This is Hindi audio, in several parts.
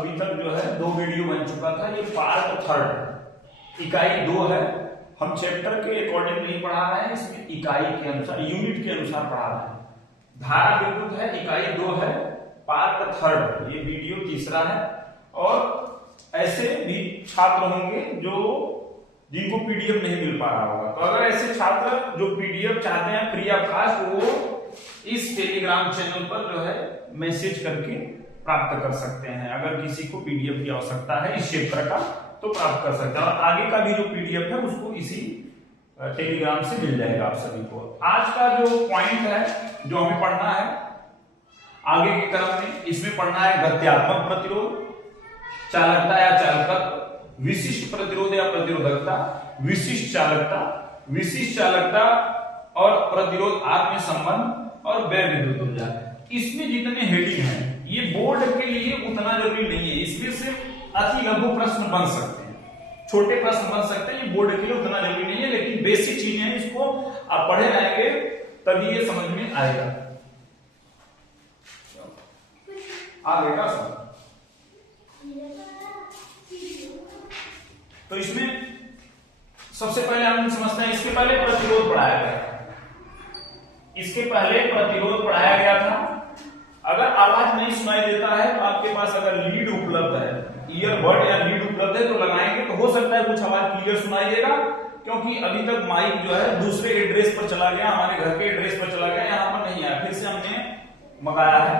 अभी तक जो है 2 वीडियो बन चुका था, ये पार्ट 3 इकाई 2 है। हम चैप्टर के अकॉर्डिंग नहीं पढ़ा रहे हैं, इसमें इकाई के अनुसार, यूनिट के अनुसार पढ़ा रहे हैं। धारा विद्युत है, इकाई 2 है, पार्ट 3, ये वीडियो 3 है। और ऐसे भी छात्र होंगे जिनको पीडीएफ नहीं मिल पा रहा होगा, तो अगर ऐसे छात्र जो पीडीएफ चाहते हैं फ्री ऑफ कास्ट, वो इस टेलीग्राम चैनल पर जो है मैसेज करके प्राप्त कर सकते हैं। अगर किसी को पीडीएफ की आवश्यकता है इस क्षेत्र का तो प्राप्त कर सकते हैं, और आगे का भी जो पीडीएफ है उसको इसी टेलीग्राम से मिल जाएगा आप सभी को। आज का जो पॉइंट है जो हमें पढ़ना है आगे के क्रम में, इसमें पढ़ना है गत्यात्मक प्रतिरोध, चालकता या चालकत्व, विशिष्ट प्रतिरोध या प्रतिरोधकता, विशिष्ट चालकता और प्रतिरोध आत्म संबंध और व्यय विद्युत ऊर्जा। इसमें जितने हेडिंग हैं ये बोर्ड के लिए उतना जरूरी नहीं है, इसमें से अति लघु प्रश्न बन सकते हैं, छोटे प्रश्न बन सकते हैं, ये बोर्ड के लिए उतना जरूरी नहीं है, लेकिन बेसिक चीजें हैं, इसको आप पढ़े रहेंगे तभी ये समझ में आएगा। आगे का सवाल, तो इसमें सबसे पहले हम समझते हैं, इसके पहले प्रतिरोध पढ़ाया गया था, इसके पहले प्रतिरोध पढ़ाया गया था। अगर आवाज नहीं सुनाई देता है तो आपके पास अगर लीड उपलब्ध है, ईयरबड या लीड उपलब्ध है तो लगाएंगे, तो हो सकता है कुछ आवाज क्लियर सुनाई देगा, क्योंकि अभी तक माइक जो है दूसरे एड्रेस पर चला गया, हमारे घर के एड्रेस पर चला गया, यहाँ पर नहीं आया, फिर से हमने मंगाया है,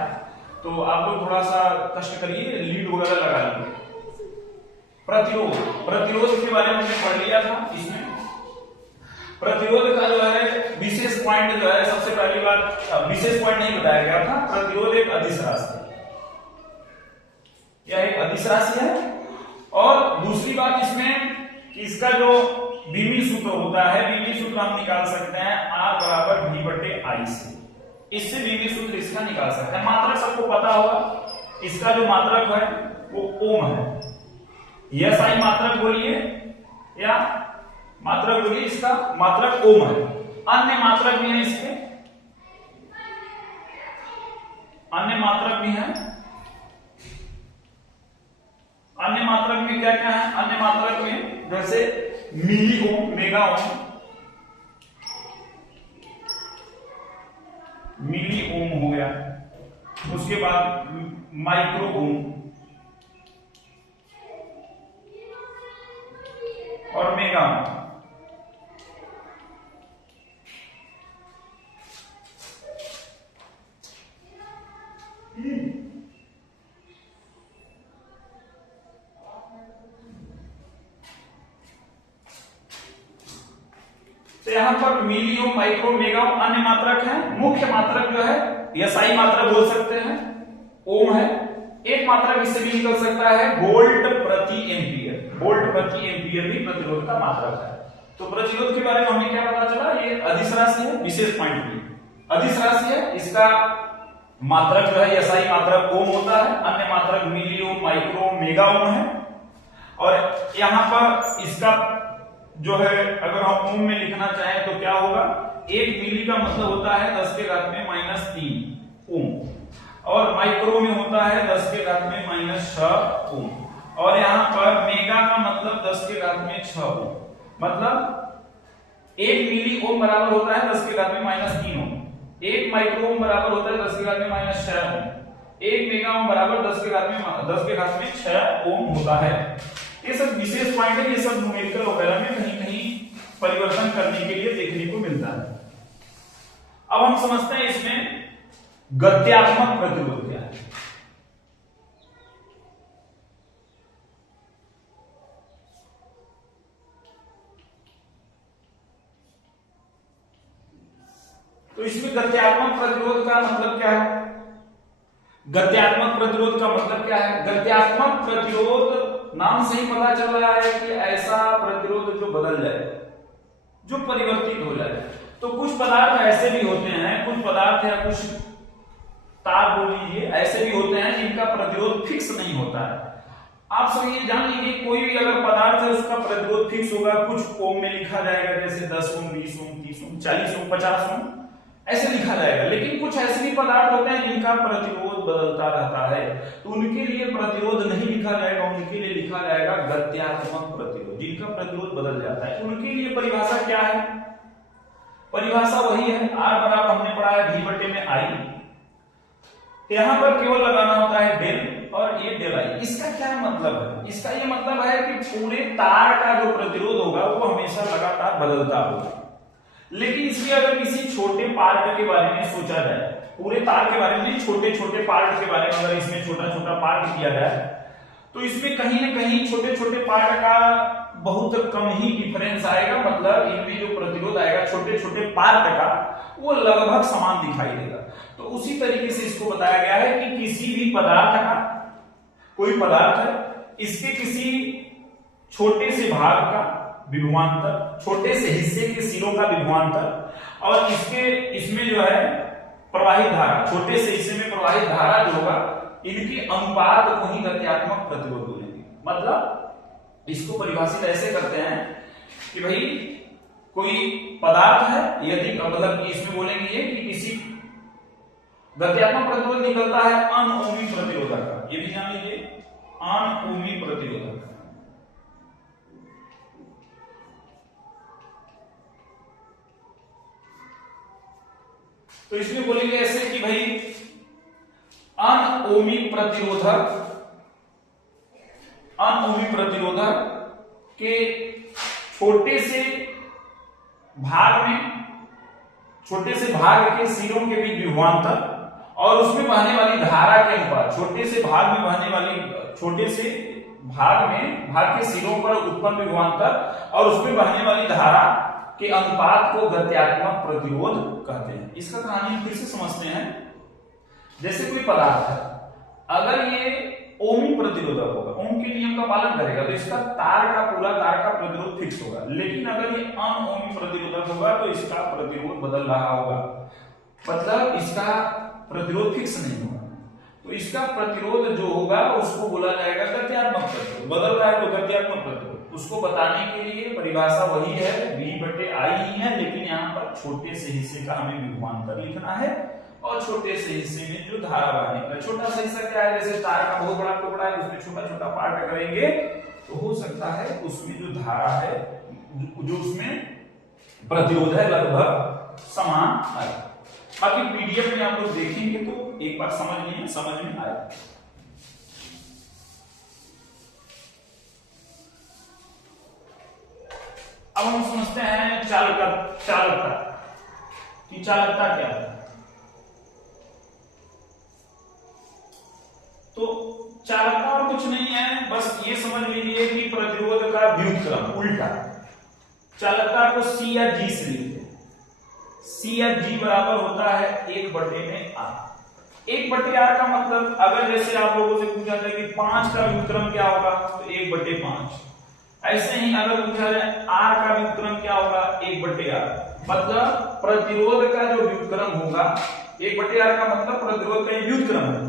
तो आप लोग थोड़ा सा कष्ट करिए, लीड वगैरह लगा लीजिए। प्रतिरोध के बारे में हमने पढ़ लिया था। इसमें प्रतिरोध का जो है विशेष पॉइंट जो है, सबसे पहली बात विशेष पॉइंट नहीं बताया गया था, प्रतिरोध एक अदिश राशि है, यह एक अदिश राशि है। और दूसरी बात इसमें कि इसका जो बीमी सूत्र होता है, बीमी सूत्र हम निकाल सकते हैं R बराबर V/I से, इससे बीमी सूत्र इसका निकाल सकते हैं। मात्रक सबको पता होगा, इसका जो मात्रक है वो ओम है, SI मात्रक बोलिए या मात्रक बोलिए, इसका मात्रक ओम है। अन्य मात्रक भी है इसके, अन्य मात्रक भी है। अन्य मात्रक में क्या क्या है? अन्य मात्रक में जैसे मिली ओम, मेगा ओम, मिली ओम हो गया, उसके बाद माइक्रो ओम और मेगा ओम। तो यहां पर मिली ओम, माइक्रो, मेगा ओम अन्य मात्रक है। मुख्य मात्रक जो है एसआई मात्रक बोल सकते हैं, ओम है। एक मात्रक इससे भी निकल सकता है वोल्ट प्रति एम्पियर, वोल्ट प्रति एम्पियर भी प्रतिरोध का मात्रक है। तो प्रतिरोध के बारे में हमें क्या पता चला? ये अदिश राशि है, विशेष पॉइंट भी अदिश राशि है। इसका मात्रक जो है एसआई मात्रक ओम होता है, अन्य मात्रक मिली ओम, माइक्रो, मेगा ओम है। और यहां पर इसका जो है अगर हम ओम में लिखना चाहें तो क्या होगा? 1 मिली का मतलब होता है 10 के घात में -3 ओम, और माइक्रो में होता है 10 के घात में -6 ओम, और यहां पर मेगा का मतलब 10 के घात में 6 ओम, मतलब 1 मिली ओम बराबर होता है 10 के घात में -3 ओम, 1 माइक्रो ओम बराबर होता है 10 के घात में -6 ओम, 1 मेगा ओम बराबर 10 के घात में 6 ओम होता है। ये सब विशेष पॉइंट है, ये सब न्यूमेरिकल वगैरह में कहीं कहीं परिवर्तन करने के लिए देखने को मिलता है। अब हम समझते हैं इसमें गत्यात्मक प्रतिरोध क्या है। तो इसमें गत्यात्मक प्रतिरोध का मतलब क्या है? गत्यात्मक प्रतिरोध का मतलब क्या है? गत्यात्मक प्रतिरोध नाम से ही पता चल रहा है कि ऐसा प्रतिरोध जो बदल जाए, जो परिवर्तित हो जाए। तो कुछ पदार्थ ऐसे भी होते हैं, कुछ पदार्थ या कुछ तार बोल लीजिए ऐसे भी होते हैं जिनका प्रतिरोध फिक्स नहीं होता है। आप सब ये जान लीजिए, कोई भी अगर पदार्थ है उसका प्रतिरोध फिक्स होगा, कुछ ओम में लिखा जाएगा, जैसे 10 ओम, 20 ओम, 30 ओम, 40 ओम, 50 ओम ऐसे लिखा जाएगा। लेकिन कुछ ऐसे भी ऐसे पदार्थ होते हैं जिनका प्रतिरोध बदलता रहता है, तो उनके लिए प्रतिरोध नहीं लिखा जाएगा, उनके लिए लिखा जाएगा गत्यात्मक प्रतिरोध। जिनका प्रतिरोध बदल जाता है उनके लिए परिभाषा क्या है? परिभाषा वही है, R बराबर हमने पढ़ा है V बटे में I। यहां पर केवल लगाना होता है डेल और ये डेल आई। इसका क्या मतलब है? इसका ये मतलब है कि पूरे तार का जो प्रतिरोध होगा वो हमेशा लगातार बदलता होगा। लेकिन इसमें अगर किसी छोटे पार्ट के बारे में सोचा जाए, पूरे तार के बारे में नहीं, छोटे छोटे पार्ट के बारे में अगर इसमें छोटा छोटा पार्ट किया जाए, तो इसमें कहीं ना कहीं छोटे छोटे पार्ट का बहुत कम ही डिफरेंस आएगा। मतलब इनमें जो प्रतिरोध आएगा छोटे छोटे पार्ट का वो लगभग समान दिखाई देगा। तो उसी तरीके से इसको बताया गया है कि किसी भी पदार्थ का, कोई पदार्थ है, इसके किसी छोटे से भाग का विभवांतर, छोटे से हिस्से के सिरों का विभवांतर और इसमें जो है प्रवाहित धारा, छोटे से हिस्से में प्रवाहित धारा जो होगा, इनके अनुपात को ही गत्यात्मक प्रतिरोध बोलेंगे। मतलब इसको परिभाषित ऐसे करते हैं कि भाई कोई पदार्थ है, यदि मतलब इसमें बोलेंगे ये कि किसी गत्यात्मक प्रतिरोध निकलता है अनओमी प्रतिरोधक का। ये भी जान लीजिए, अनओमी प्रतिरोधक। तो इसमें बोलेंगे ऐसे कि भाई अनओमी प्रतिरोधक, अनओमी प्रतिरोधक के छोटे से भाग में, छोटे से भाग के सिरों के बीच विभवांतर और उसमें बहने वाली धारा के अनुपात, छोटे से भाग में बहने वाली, छोटे से भाग में, भाग के सिरों पर उत्पन्न विभवांतर और उसमें बहने वाली धारा के अनुपात को गत्यात्मक प्रतिरोध कहते हैं। इसका कहानी फिर से समझते हैं। जैसे कोई पदार्थ है, अगर ये ओमी प्रतिरोधक होगा, ओम के नियम का पालन करेगा, तो इसका तार का, पूरा तार का प्रतिरोध फिक्स होगा। लेकिन अगर ये अनओमी प्रतिरोधक होगा तो इसका प्रतिरोध बदल रहा होगा, मतलब इसका प्रतिरोध फिक्स नहीं होगा। तो इसका प्रतिरोध जो होगा उसको बोला जाएगा गत्यात्मक प्रतिरोध। बदल रहा है तो गत्यात्मक प्रतिरोध। उसको बताने के लिए परिभाषा वही है, V बटे I ही है, लेकिन यहाँ पर छोटे से हिस्से का हमें विभवांतर लिखना है और छोटे से हिस्से में जो धारा बहने का, छोटा सा हिस्सा क्या है, जैसे तार का बहुत बड़ा टुकड़ा है, उसमें छोटा छोटा पार्ट करेंगे तो हो सकता है उसमें जो धारा है, जो उसमें प्रतिरोध है, लगभग समान आए। बाकी पीडीएफ में आप लोग देखेंगे तो एक बार समझ में आएगा। अब हम समझते हैं चालकता कि चालकता क्या है। तो चालकता और कुछ नहीं है, बस ये समझ लीजिए कि प्रतिरोध का व्युत्क्रम उल्टा। चालकता को C या G से लिखते हैं। C या G बराबर होता है 1/R। 1/R का मतलब, अगर जैसे आप लोगों से पूछा जाए कि 5 का व्युत्क्रम क्या होगा, तो 1/5। ऐसे ही अगर पूछा जाए R का व्युत्क्रम क्या होगा, 1/R। मतलब प्रतिरोध का जो व्युत्क्रम होगा, 1/R का मतलब प्रतिरोध का व्युत्क्रम है।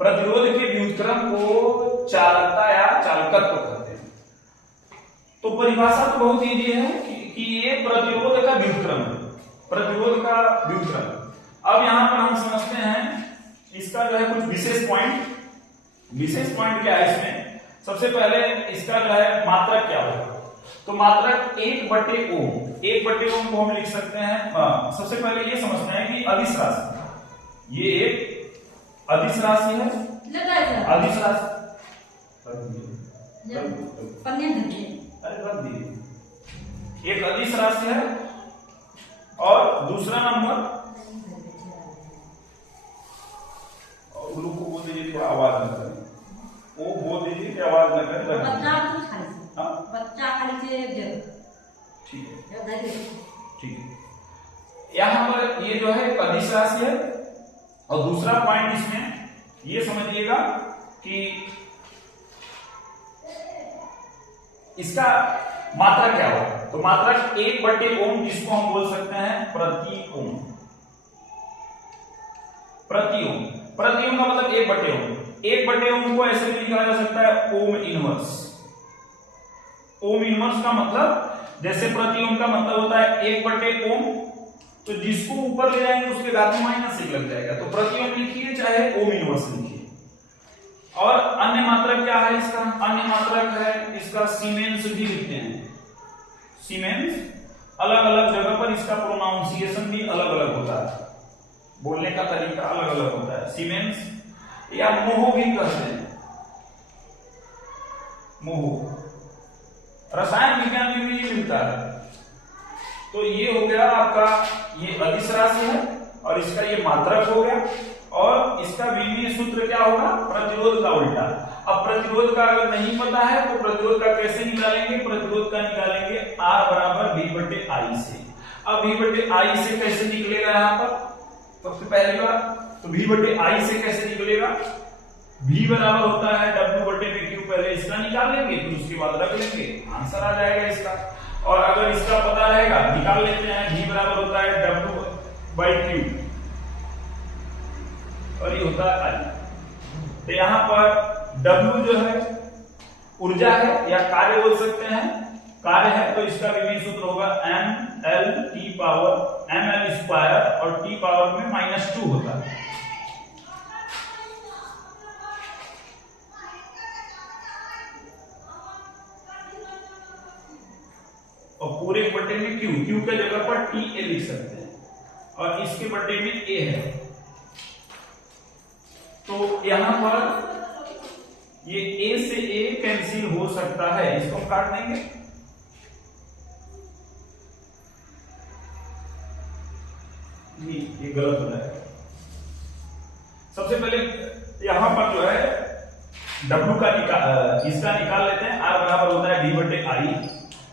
प्रतिरोध के व्युत्क्रम को चालकता या चालकत्व कहते हैं। तो परिभाषा तो बहुत इजी है कि ये प्रतिरोध का व्युत्क्रम है, प्रतिरोध का व्युत्क्रम। अब यहां पर हम समझते हैं इसका जो है कुछ विशेष पॉइंट क्या है इसमें। सबसे पहले इसका जो है मात्रक क्या होगा, तो मात्रक 1/ओम। 1/ओम को हम लिख सकते हैं, सबसे पहले ये समझते हैं कि अदिश राशि, ये एक अदिश राशि है, अदिश राशि, एक अदिश राशि है। और दूसरा नंबर, को बोल दीजिए थोड़ा आवाज न करें, वो बोल दीजिए कि आवाज न करें, ठीक है, ठीक है। यहाँ पर ये जो है एक अदिश राशि है। और दूसरा पॉइंट इसमें ये समझिएगा कि इसका मात्रा क्या होगा। तो मात्रक 1/ओम, जिसको हम बोल सकते हैं प्रति ओम। प्रति ओम का मतलब 1/ओम। 1/ओम को ऐसे भी लिखा जा सकता है ओम इनवर्स। ओम इनवर्स का मतलब, जैसे प्रति ओम का मतलब होता है 1/ओम, तो जिसको ऊपर ले जाएंगे उसके घात में -1 लग जाएगा। तो प्रति ओम लिखिए चाहे ओम इनवर्स लिखिए। और अन्य मात्रक क्या है इसका? अन्य मात्रक है इसका सीमेंस भी लिखते हैं। सीमेंस अलग अलग जगह पर इसका प्रोनाउंसिएशन भी अलग अलग होता है, बोलने का तरीका अलग अलग होता है। सीमेंस या मोहो भी कहते हैं, मोहो। रसायन विज्ञान में भी ये मिलता है। तो ये हो गया आपका, ये अदिश राशि है और इसका ये मात्रक हो गया। और इसका विमीय सूत्र क्या होगा? प्रतिरोध का उल्टा। अब प्रतिरोध का अगर नहीं पता है तो प्रतिरोध का कैसे निकालेंगे? प्रतिरोध का निकालेंगे R बराबर V/I से। अब V/I से कैसे निकलेगा यहाँ पर? सबसे पहली बात तो V/I से कैसे निकलेगा? V बराबर होता है W/Q। पहले इसका निकाल लेंगे फिर उसके बाद रख लेंगे, आंसर आ जाएगा इसका। और अगर इसका पता रहेगा निकाल लेते हैं, V बराबर होता है W/Q और ये होता है I। तो यहाँ पर W जो है ऊर्जा है या कार्य बोल सकते हैं, कार्य है। तो इसका विमीय सूत्र होगा mL/T mL² और T पावर में -2 होता है। और पूरे बटे में Q के जगह पर TA लिख सकते हैं और इसके बटे में A है। तो यहां पर ये A से A कैंसिल हो सकता है, इसको हम काट देंगे। ये गलत हो जाएगा। सबसे पहले यहां पर जो है W का इसका निकाल लेते हैं। R बराबर होता है V/I।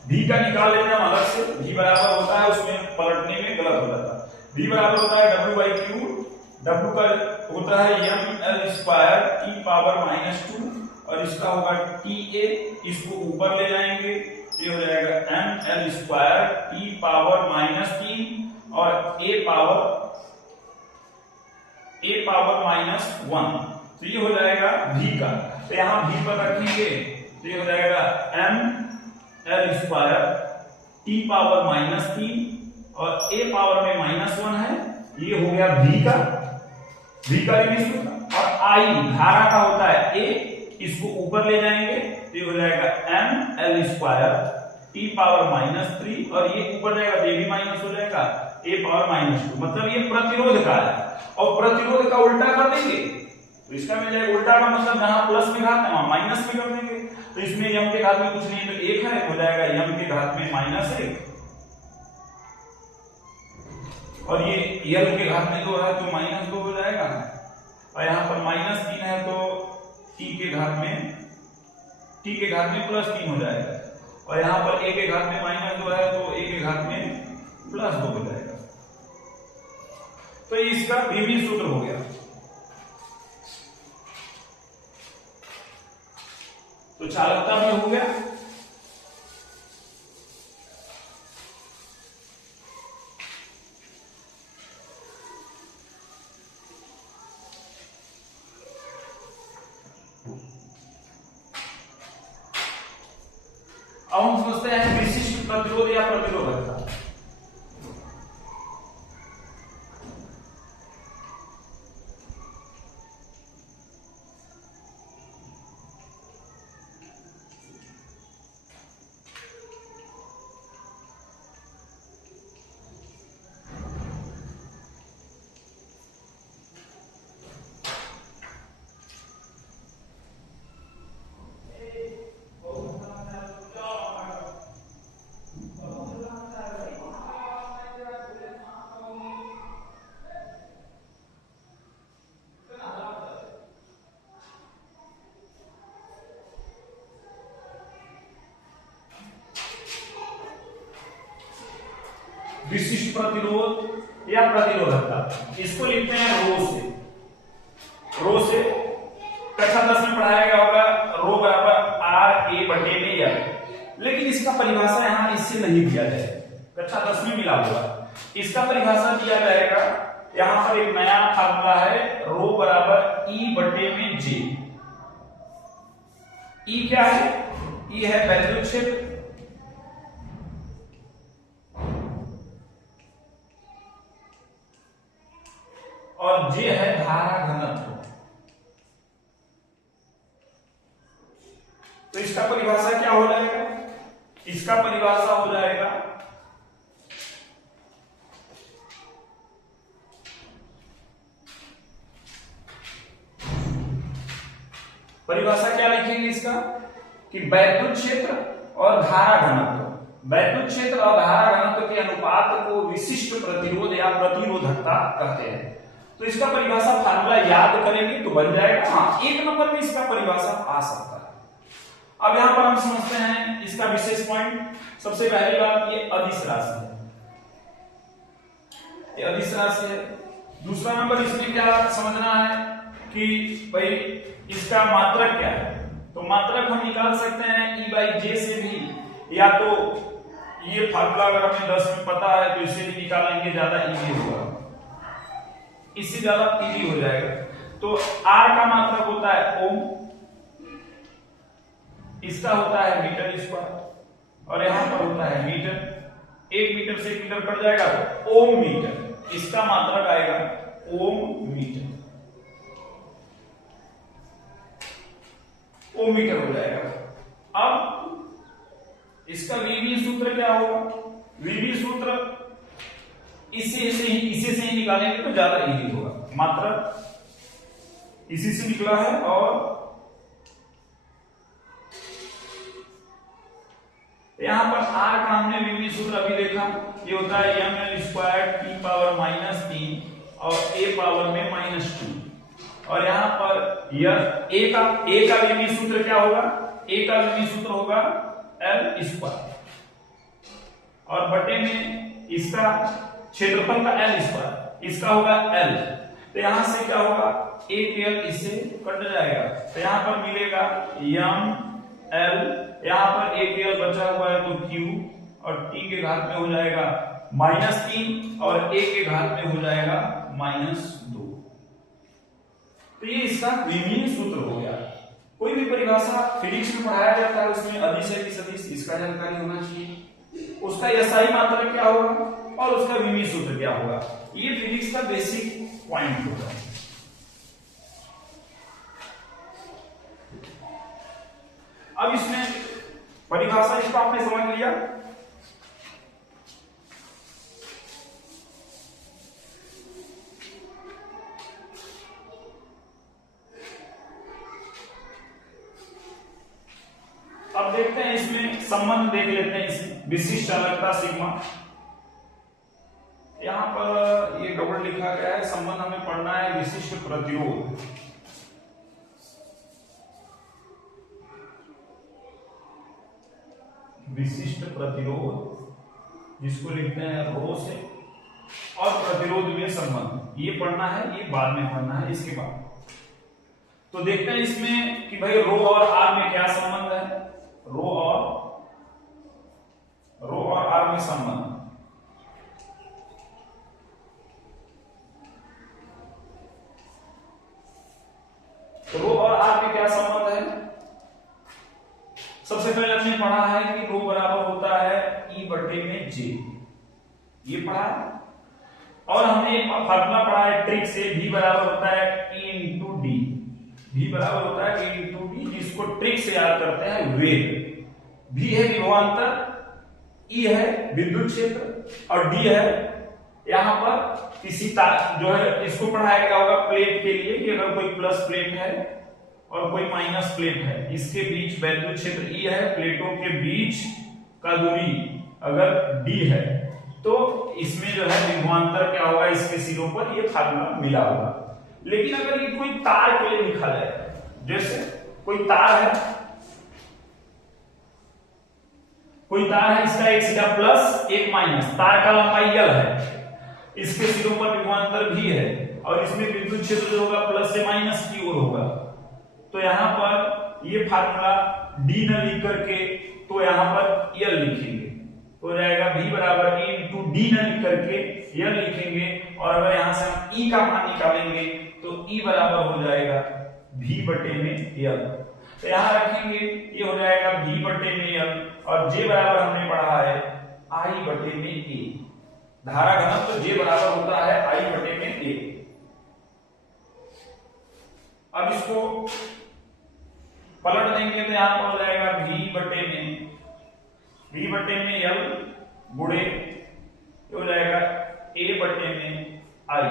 V का निकाल लेते हैं हम अलग से। V बराबर होता है, उसमें पलटने में गलत हो जाता है। V बराबर होता है W/Q। W का होता है mL² T पावर -2 और इसका होगा TA। इसको ऊपर ले जाएंगे, ये हो जाएगा mL² T पावर -3 और A पावर -1। तो ये हो जाएगा V का। तो यहां V पर रखेंगे तो ये हो जाएगा mL² T पावर -3 और A पावर में -1 है। ये हो गया V का विमीय सूत्र। और I धारा का होता है A, इसको ऊपर ले जाएंगे तो ये हो जाएगा mL² T पावर -3 और ये ऊपर जाएगा तो ये भी माइनस हो जाएगा A पावर -2। मतलब ये प्रतिरोध का है और प्रतिरोध का उल्टा कर देंगे तो इसका मिल जाएगा। उल्टा का मतलब जहां प्लस में घात है वहां माइनस में कर देंगे। तो इसमें m के घात में कुछ नहीं तो 1 है, हो जाएगा m के घात में -1 और ये l के घात में 2 है तो -2 हो जाएगा। और यहाँ पर -3 है तो t के घात में +3 हो जाएगा। और यहाँ पर a के घात में -2 है तो a के घात में +2 हो जाएगा। तो इसका विमीय सूत्र हो गया। तो चालकता भी हो गया। अब हम समझते हैं विशिष्ट प्रतिरोध या प्रतिरोधकता। विशिष्ट प्रतिरोध या प्रतिरोधकता, इसको लिखते हैं रो से। कक्षा 10 में पढ़ाया गया होगा रो बराबर RA/L। लेकिन इसका परिभाषा यहाँ इससे नहीं दिया जाएगा, कक्षा 10 में मिला हुआ। इसका परिभाषा दिया जाएगा, यहाँ पर एक नया फार्मूला है रो बराबर E/J। E क्या है? E है वैद्युत क्षेत्र और जे है धारा घनत्व। तो इसका परिभाषा क्या हो जाएगा? इसका परिभाषा हो जाएगा परिभाषा क्या लिखेंगे इसका कि वैद्युत क्षेत्र और धारा घनत्व, वैद्युत क्षेत्र और धारा घनत्व के अनुपात को विशिष्ट प्रतिरोध या प्रतिरोधकता कहते हैं। तो इसका परिभाषा फार्मूला याद करेंगे तो बन जाएगा। हाँ, एक नंबर में इसका परिभाषा आ सकता है। अब यहां पर हम समझते हैं इसका विशेष पॉइंट। सबसे पहली बात, ये अदिश राशि है, ये अदिश राशि है। दूसरा नंबर इसमें क्या समझना है कि भाई इसका मात्रक क्या है। तो मात्रक हम निकाल सकते हैं E/J से भी, या तो ये फार्मूला अगर हमें 10 में पता है तो इसे भी निकालेंगे, ज्यादा इजी होगा, इससे ज्यादा इजी हो जाएगा। तो R का मात्रक होता है ओम, इसका होता है मीटर स्क्वायर, और यहां पर होता है मीटर। 1 मीटर से 1 मीटर कट जाएगा तो ओम मीटर, इसका मात्रक आएगा ओम मीटर, ओम मीटर हो जाएगा। अब इसका वीवी सूत्र क्या होगा? वीवी सूत्र इसे से ही निकालेंगे तो ज्यादा इजी होगा। मात्रक इसी से निकला है, और यहां पर R का हमने वीवी सूत्र अभी देखा, ये होता है ml² t पावर -3 और a पावर में -2। और यहां पर यह a का वीवी सूत्र क्या होगा? a का वीवी सूत्र होगा L², और बटे में इसका क्षेत्रफल का L², इसका होगा L। तो यहां से क्या होगा? एक L इससे कट जाएगा, तो यहां पर मिलेगा ml, यहां पर एक L बचा हुआ है तो Q, और t के घात में हो जाएगा -3 और a के घात में हो जाएगा -2। तो ये इसका विमीय सूत्र हो गया। कोई भी परिभाषा फिजिक्स में पढ़ाया जाता है उसमें अदिश है कि सदिश, इसका जानकारी होना चाहिए। उसका SI मात्रक क्या होगा और उसका विमीय सूत्र क्या होगा, ये फिजिक्स का बेसिक पॉइंट होगा। अब इसमें परिभाषा इसको आपने समझ लिया। अब देखते हैं इसमें संबंध देख लेते हैं, इसमें विशिष्ट चालकता सिग्मा। यहां पर ये डबल लिखा गया है, संबंध हमें पढ़ना है विशिष्ट प्रतिरोध। विशिष्ट प्रतिरोध जिसको लिखते हैं रो से, और प्रतिरोध में संबंध, ये पढ़ना है, ये बाद में पढ़ना है इसके बाद। तो देखते हैं इसमें कि भाई रो और आर में क्या संबंध है। रो और आर में संबंध, तो रो और आर में क्या संबंध है? सबसे पहले हमने पढ़ा है कि रो बराबर होता है E/J, ये पढ़ा है। और हमने एक फार्मूला पढ़ा है ट्रिक से, V बराबर होता है E/D, V बराबर होता है E/D, जिसको ट्रिक से याद करते हैं वेग। V है विभवांतर, E है विद्युत क्षेत्र, और D है यहां पर किसी तार जो है, इसको पढ़ाया गया होगा प्लेट के लिए कि अगर कोई प्लस प्लेट है और कोई माइनस प्लेट है, इसके बीच वैद्युत क्षेत्र E है, प्लेटों के बीच का दूरी अगर D है, तो इसमें जो है विभवांतर क्या होगा, इसके सिरों पर ये फार्मूला मिला होगा। लेकिन अगर ये कोई तार के लिए लिखा जाए, जैसे कोई तार है, इसका एक सिरा प्लस एक माइनस, तार का लंबाई L है, इसके सिरों पर विभवांतर भी है, और इसमें विद्युत क्षेत्र जो होगा प्लस से माइनस की ओर होगा। तो यहां पर ये फार्मूला D न लिख करके तो यहां पर L लिखेंगे, तो हो जाएगा V बराबर E/D न लिख करके L लिखेंगे, और अगर यहां से हम E का मान निकालेंगे तो E बराबर हो जाएगा V/L। तो यहां रखेंगे, ये हो जाएगा V/L, और J बराबर हमने पढ़ा है I/A। धारा घनत्व J बराबर होता है I/A। अब इसको पलट देंगे तो यहां पर हो जाएगा v बटे में l गुणे हो जाएगा a बटे में i,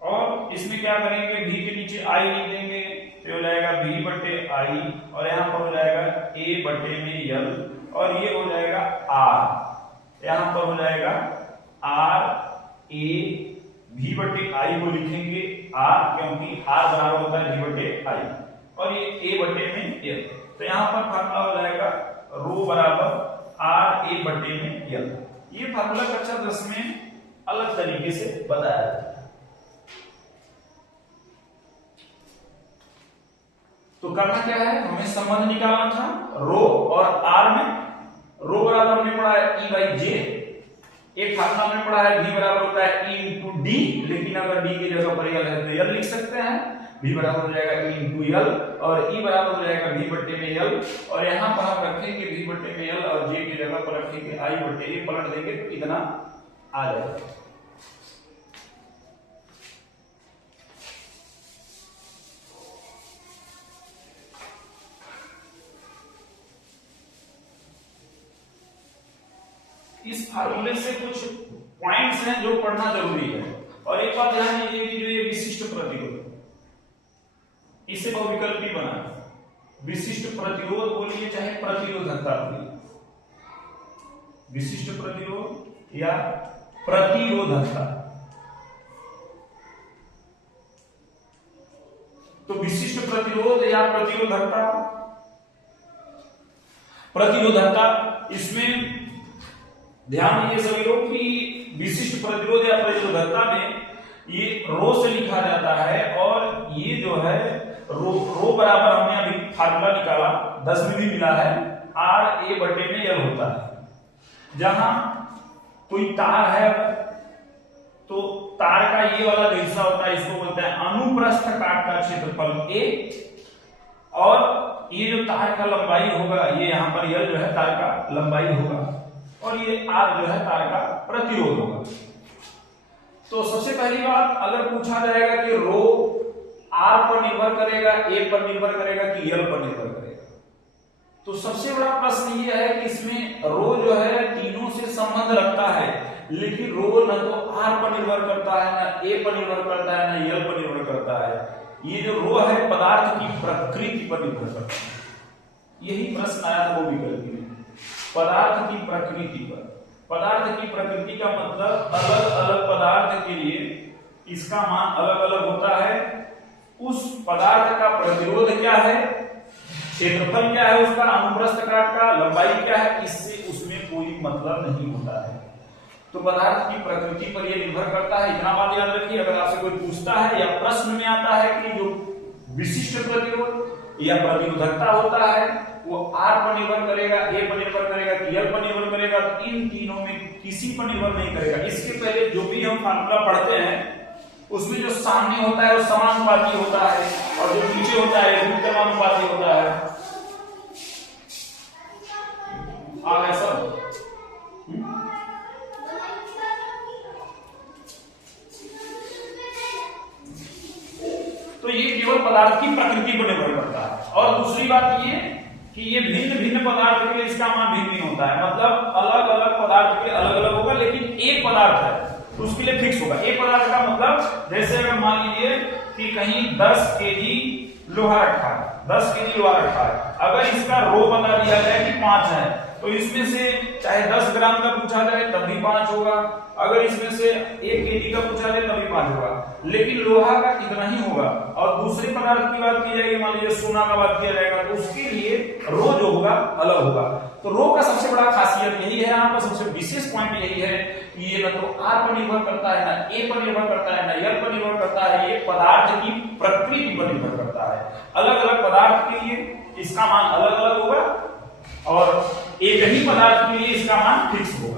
और इसमें क्या करेंगे v के नीचे i लिख देंगे तो हो जाएगा v बटे i, और यहां पर हो जाएगा a बटे में l, और ये हो जाएगा r, यहां पर हो जाएगा r a v बटे i को लिखेंगे r, क्योंकि r बराबर होता है v बटे i, और ये a बटे में l, तो यहां पर फार्मूला हो जाएगा रो बराबर r a बटे में l। ये फार्मूला कक्षा 10 में अलग तरीके से बताया जाता है। तो करना क्या है, हमें संबंध निकालना था रो और r में। रो बराबर हमने पढ़ा है e बाई जे, एक फार्मूला हमने पढ़ा है v बराबर होता है e इंटू डी, लेकिन अगर d की जगह पर l है तो l लिख सकते हैं, v बराबर हो जाएगा e इंटू l, और e बराबर हो जाएगा v बटे में l, और यहां पर हम रखेंगे v बटे में l और j की जगह पर रखेंगे i बटे a, पलट देंगे तो इतना आ जाएगा। इस फार्मूले से कुछ पॉइंट्स हैं जो पढ़ना जरूरी है, और एक बात ध्यान दीजिए कि जो ये विशिष्ट प्रतिरोध, इसे बहुविकल्पी बना, विशिष्ट प्रतिरोध बोलिए चाहे प्रतिरोधकता बोलिए, विशिष्ट प्रतिरोध या प्रतिरोधकता। तो विशिष्ट प्रतिरोध या प्रतिरोधकता, इसमें ध्यान दीजिए सभी लोग कि विशिष्ट प्रतिरोध या प्रतिरोधकता में ये रो से लिखा जाता है, और ये जो है रो बराबर हमने अभी फार्मूला निकाला 10 में भी मिला है r a बटे में l होता है। जहां कोई तार है तो तार का ये वाला जो हिस्सा होता है इसको बोलते हैं अनुप्रस्थ काट का क्षेत्रफल a, और ये जो तार का लंबाई होगा, ये यहां पर l जो है तार का लंबाई होगा, और ये r जो है तार का प्रतिरोध होगा। तो सबसे पहली बात, अगर पूछा जाएगा कि रो r पर निर्भर करेगा, a पर निर्भर करेगा कि l पर निर्भर करेगा, तो सबसे बड़ा प्रश्न ये है कि इसमें रो जो है तीनों से संबंध रखता है, लेकिन रो न तो r पर निर्भर करता है, न a पर निर्भर करता है, न l पर निर्भर करता है। ये जो रो है पदार्थ की प्रकृति पर निर्भर करता है। यही प्रश्न आया था वो विकल्प में, पदार्थ की प्रकृति पर। पदार्थ की प्रकृति का मतलब अलग अलग पदार्थ के लिए इसका मान अलग अलग होता है। उस पदार्थ का प्रतिरोध क्या है, क्षेत्रफल क्या है उसका, अनुप्रस्थ काट का लंबाई क्या है, इससे उसमें कोई मतलब नहीं होता है। तो पदार्थ की प्रकृति पर यह निर्भर करता है। इतना बात याद रखिए, अगर आपसे कोई पूछता है या प्रश्न में आता है कि जो विशिष्ट प्रतिरोध या प्रतिरोधकता होता है वो r पर निर्भर करेगा, a पर निर्भर करेगा कि l पर निर्भर करेगा, तो इन तीनों में किसी पर निर्भर नहीं करेगा। इसके पहले जो भी हम फार्मूला पढ़ते हैं उसमें जो सामने होता है वो समानुपाती होता है, और जो पीछे होता है व्युत्क्रमानुपाती होता है। आ गया सब? तो ये केवल पदार्थ की प्रकृति पर निर्भर करता है। और दूसरी बात ये कि ये भिन्न भिन्न पदार्थ के लिए इसका मान भिन्न होता है, मतलब अलग अलग पदार्थ के लिए अलग अलग होगा, लेकिन एक पदार्थ है तो उसके लिए फिक्स होगा। एक पदार्थ का मतलब जैसे अगर मान लीजिए कि कहीं 10 केजी लोहा रखा है, 10 केजी लोहा रखा है, अगर इसका रो बता दिया जाए कि 5 है, तो इसमें से चाहे 10 ग्राम का पूछा जाए तब भी 5 होगा, अगर इसमें से 1 केजी का पूछा जाए तब भी 5 होगा, लेकिन लोहा का इतना ही होगा। और दूसरे पदार्थ की बात की जाएगी, मान लीजिए सोना का बात किया जाएगा, तो उसके लिए रो जो होगा अलग होगा। तो रो का सबसे बड़ा खासियत यही है, यहाँ पर सबसे विशेष पॉइंट यही है कि ये न तो r पर निर्भर करता है, ना a पर निर्भर करता है, ना l पर निर्भर करता है, ये पदार्थ की प्रकृति पर निर्भर करता है। अलग अलग पदार्थ के लिए इसका मान अलग अलग होगा, और एक ही पदार्थ के लिए इसका मान फिक्स होगा।